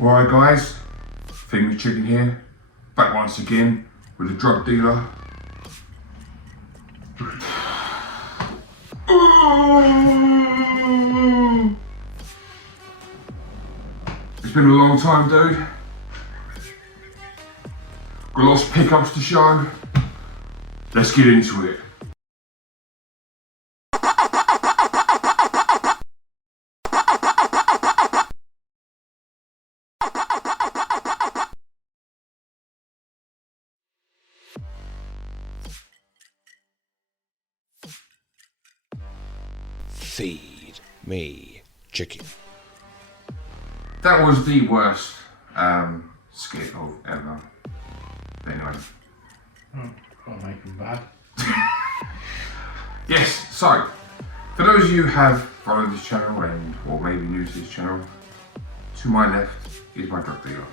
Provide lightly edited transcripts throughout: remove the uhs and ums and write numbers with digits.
Alright guys, Finger Chicken here, back once again with a drug dealer. It's been a long time, dude. Got lots of pickups to show. Let's get into it. Feed me chicken. That was the worst skit of ever. Anyway. Can't make them bad. Yes, so, for those of you who have followed this channel and or maybe new to this channel, to my left is my drug dealer.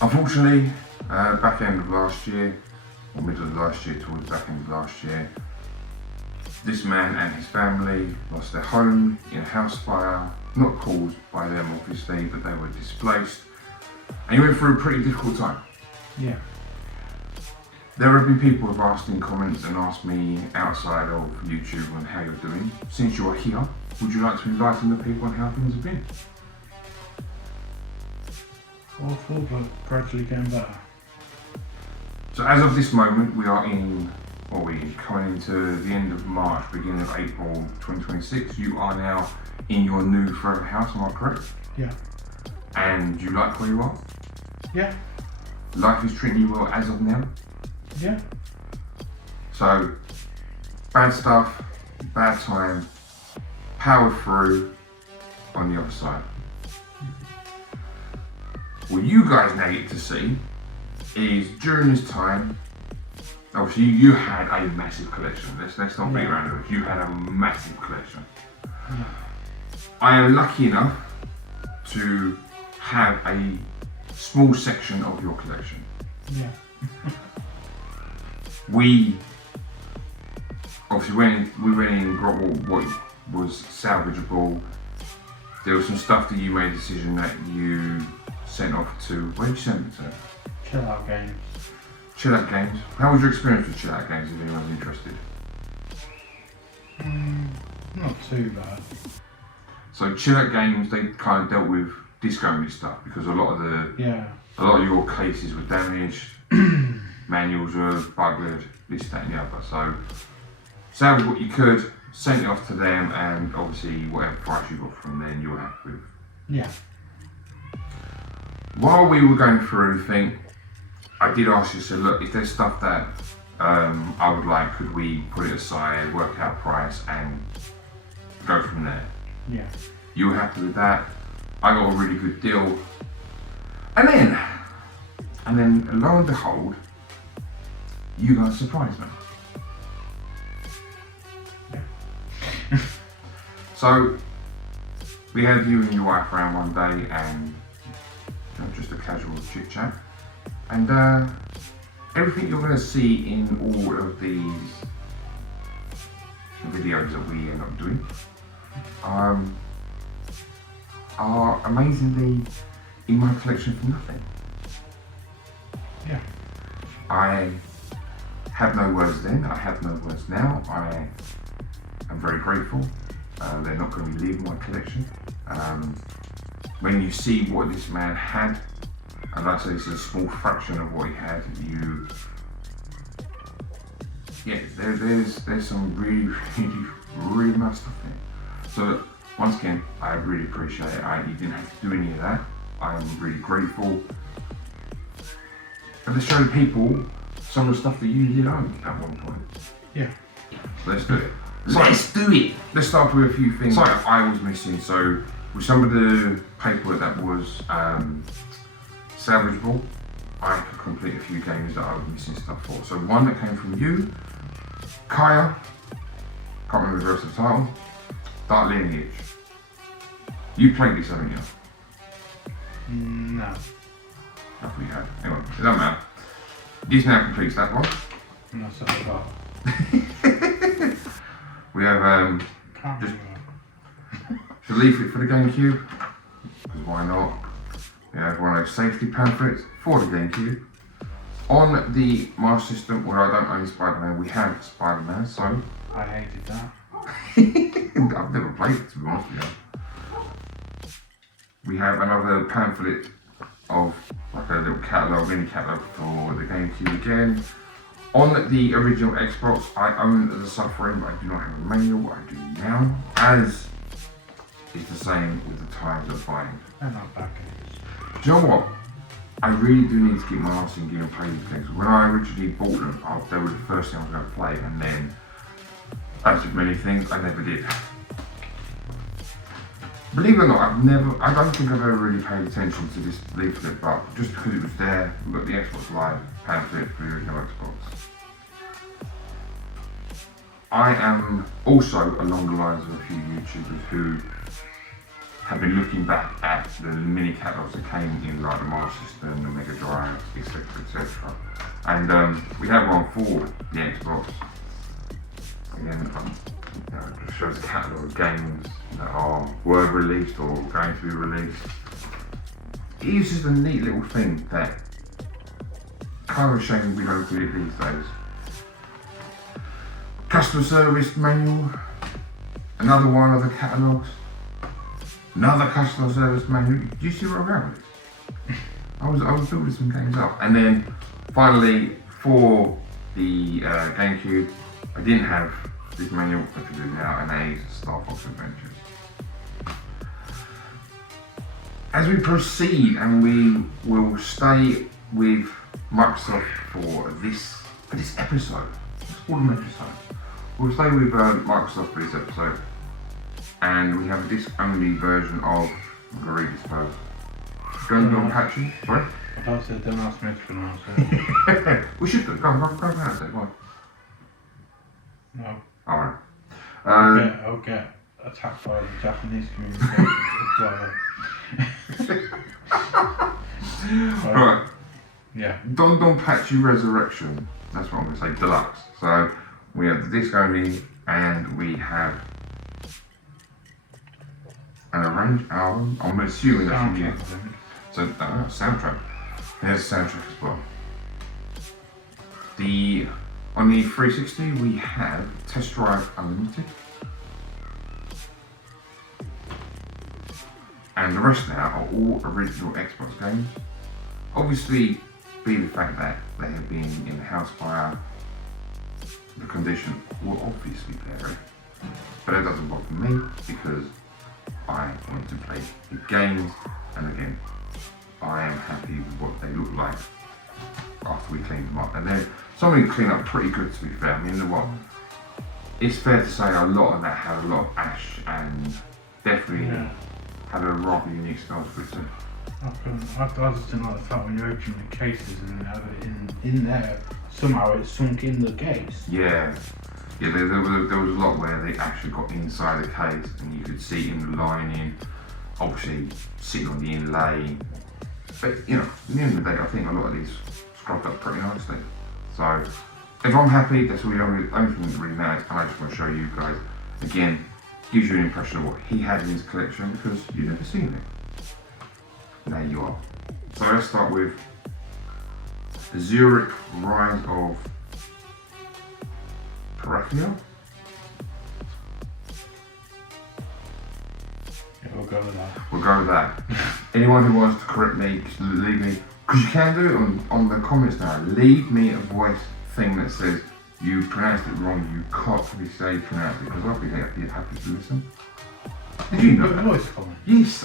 Unfortunately, back end of last year, or middle of last year towards back end of last year, this man and his family lost their home in a house fire, not caused by them obviously, but they were displaced. And he went through a pretty difficult time. Yeah. There have been people who have asked in comments and asked me outside of YouTube on how you're doing. Since you are here, would you like to enlighten the people on how things have been? Awful, but gradually getting better. So as of this moment, we are coming into the end of March, beginning of April 2026. You are now in your new forever house, am I correct? Yeah. And you like where you are? Yeah. Life is treating you well as of now? Yeah. So, bad stuff, bad time, power through on the other side. What you guys now get to see is during this time, obviously you had a massive collection. Let's not beat around the bush. You had a massive collection. Yeah. I am lucky enough to have a small section of your collection. Yeah. We obviously went in and got what was salvageable. There was some stuff that you made a decision that you sent off to, where did you send it to? Chill Out Games. Chill Out Games. How was your experience with Chill Out Games, if anyone's interested? Not too bad. So Chill Out Games, they kind of dealt with disco stuff because a lot of your cases were damaged, manuals were buggered, this, that and the other. So salvage what you could, sent it off to them, and obviously whatever price you got from them you were happy with. Yeah. While we were going through everything, I did ask you, so look, if there's stuff that I would like, could we put it aside, work out price and go from there? Yeah. You were happy with that. I got a really good deal. And then lo and behold, you guys surprised me. Yeah. So we had you and your wife around one day and just a casual chit chat. And everything you're going to see in all of these videos that we end up doing are amazingly in my collection for nothing. Yeah. I have no words then, I have no words now. I am very grateful. They're not going to be leaving my collection. When you see what this man had, and like I say, this is a small fraction of what he had, there's some really nice stuff there. So once again, I really appreciate it. You didn't have to do any of that. I am really grateful. And to show the people some of the stuff that you did own at one point. Yeah. Let's do it. Let's do it. Let's start with a few things that I was missing. So with some of the paperwork that was salvageable, I could complete a few games that I was missing stuff for. So one that came from you, Kaya, can't remember the rest of the title, Dark Lineage. You played this, haven't you? No. I thought you had. Anyway, it doesn't matter. This now completes that one. And that's what I got. We have Can't just remember. the leaflet for the GameCube, because why not? We have one of those safety pamphlets for the GameCube. On the Master System, where I don't own Spider-Man, we have Spider-Man, so... I hated that. I've never played it, to be honest with you. We have another pamphlet of like a little catalogue, mini catalogue for the GameCube again. On the original Xbox, I own the Suffering, but I do not have a manual. I do now, as is the same with the Times of Bind. They're not bad games. Do you know what? I really do need to get my arse in gear and play these games. When I originally bought them, they were the first thing I was going to play, and then, as with many things, I never did. Believe it or not, I don't think I've ever really paid attention to this leaflet, but just because it was there, we've got the Xbox Live pamphlet for the original Xbox. I am also along the lines of a few YouTubers who have been looking back at the mini catalogs that came in like the Master System, the Mega Drive, etc, etc. And we have one for the Xbox. Again, it just shows a catalogue of games that were released or going to be released. It is just a neat little thing that kind of a shame we don't do it these days. Customer service manual, another one of the catalogues, another customer service manual. Do you see where I'm going with this? I was building some games up, and then finally for the GameCube, I didn't have this manual, which I do now, and that is Star Fox Adventures. As we proceed, and we will stay with Microsoft for this episode. Let's call them episode. We'll stay with Microsoft for this episode, and we have a disc-only version of Read Dispose. Going on patchy? Sorry? I thought I said don't ask me to pronounce it. We should go pronounce it. Why? No. Alright. I'll get attacked by the Japanese community. Right. Yeah. Don Pachi Resurrection. That's what I'm going to say. Deluxe. So we have the disc only, and we have an arranged album. I'm assuming that's from you. So soundtrack. There's a soundtrack as well. On the 360 we have Test Drive Unlimited. And the rest now are all original Xbox games. Obviously, be the fact that they have been in-house fire, the condition will obviously vary. But that doesn't bother me because I want to play the games, and again, I am happy with what they look like after we clean them up. And then something cleaned up pretty good, to be fair. I mean, what? It's fair to say a lot of that had a lot of ash and definitely had a rather unique smell to it too. I just didn't like the fact when you open the cases and have it in there, somehow it sunk in the case. Yeah, there was a lot where they actually got inside the case and you could see in the lining, obviously sitting on the inlay. But you know, at the end of the day, I think a lot of these scrubbed up pretty nicely. So if I'm happy, that's all the only thing that really matters, and I just want to show you guys. Again, gives you an impression of what he had in his collection because you've never seen it. Now you are. So let's start with Zurich Rise of Parathia. Yeah, we'll go with that. We'll go with that. Anyone who wants to correct me, just leave me, because you can do it on the comments now. Leave me a voice thing that says you pronounced it wrong, you can't probably say you pronounced it, because I'll be happy to listen. Did you know that? Voice comment? Yes,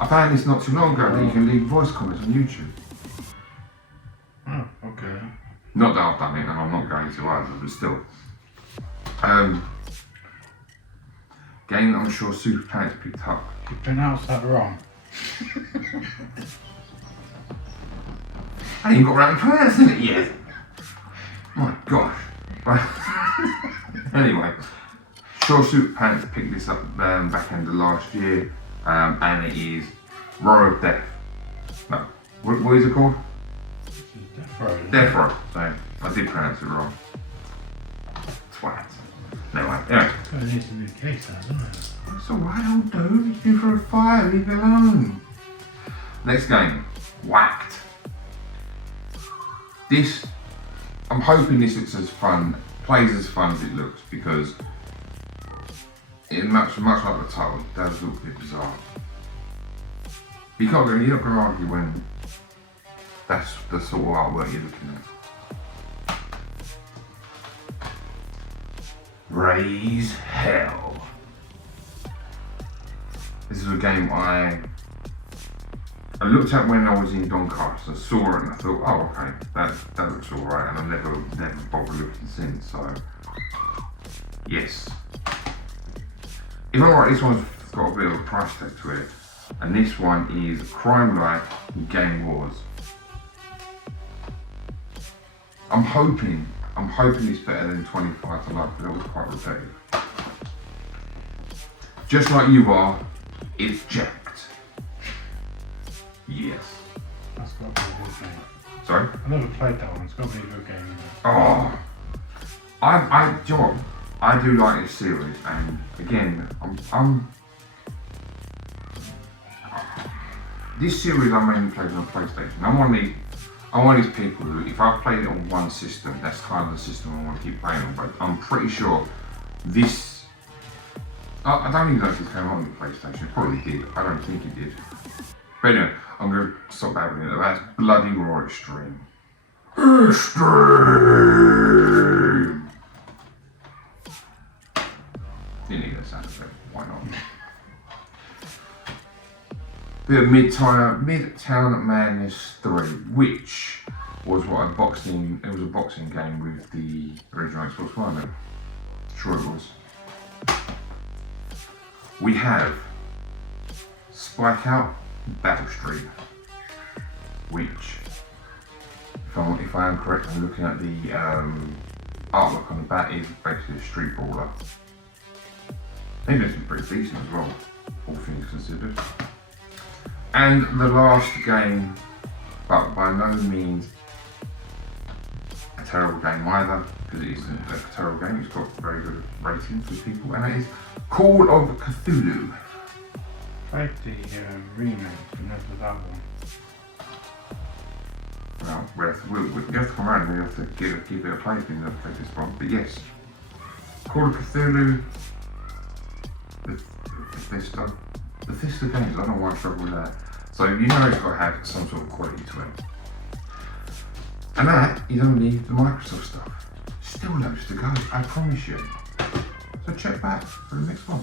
I found this not too long ago that you can leave voice comments on YouTube. Oh, okay. Not that I've done it, and I'm not going to either, but still. Game that I'm sure Super Planet's picked up. You pronounced that wrong. I ain't got around to pronouncing it yet. My gosh. Anyway, sure Super Planet's picked this up back end of last year, and it is Row of Death. No, what is it called? Death Row. Death Row. So I did pronounce it wrong. Twat. Anyway. It needs a new case, doesn't it? That's alright, old dude. It's due for a fire. Leave it alone. Next game, Whacked. This, I'm hoping this looks as fun, plays as fun as it looks, because it much like the title, it does look a bit bizarre. You're not going to argue when that's the sort of artwork you're looking at. Raise Hell. This is a game I looked at when I was in Doncaster. I saw it and I thought, oh okay, that looks alright, and I've never bothered looking since. So yes, if I'm right, this one's got a bit of a price tag to it, and this one is Crime Life Game Wars. I'm hoping it's better than 25 to Life, because that was quite repetitive. Just like you are, it's jacked. Yes. That's got to be a good game. Sorry? I've never played that one. It's got to be a good game. Oh, John, I do like this series, and again, this series I mainly played on PlayStation. I'm one of these people who, if I've played it on one system, that's kind of the system I want to keep playing on. But I'm pretty sure this. I don't even know if this came on the PlayStation. It probably did. I don't think it did. But anyway, I'm going to stop babbling. That's Bloody Raw Extreme. Extreme! Didn't need that sound effect. Why not? Bit of Midtown Madness 3, which was what I boxed in. It was a boxing game with the original Xbox One, wasn't it? Sure it was. We have Spike Out Battle Street, which, if I am correct, I'm looking at the artwork on the back, is basically a street brawler. I think this is pretty decent as well, all things considered. And the last game, but by no means a terrible game either, because it isn't a terrible game, it's got very good ratings with people, and it is Call of Cthulhu. Played the remake, but never that one. Well, we have to come around and we have to give it a play thing to play this one, but yes. Call of Cthulhu, Bethesda games, I don't know why I struggle with that. So you know it's got to have some sort of quality to it. And that is only the Microsoft stuff. Still loads to go, I promise you. So check back for the next one.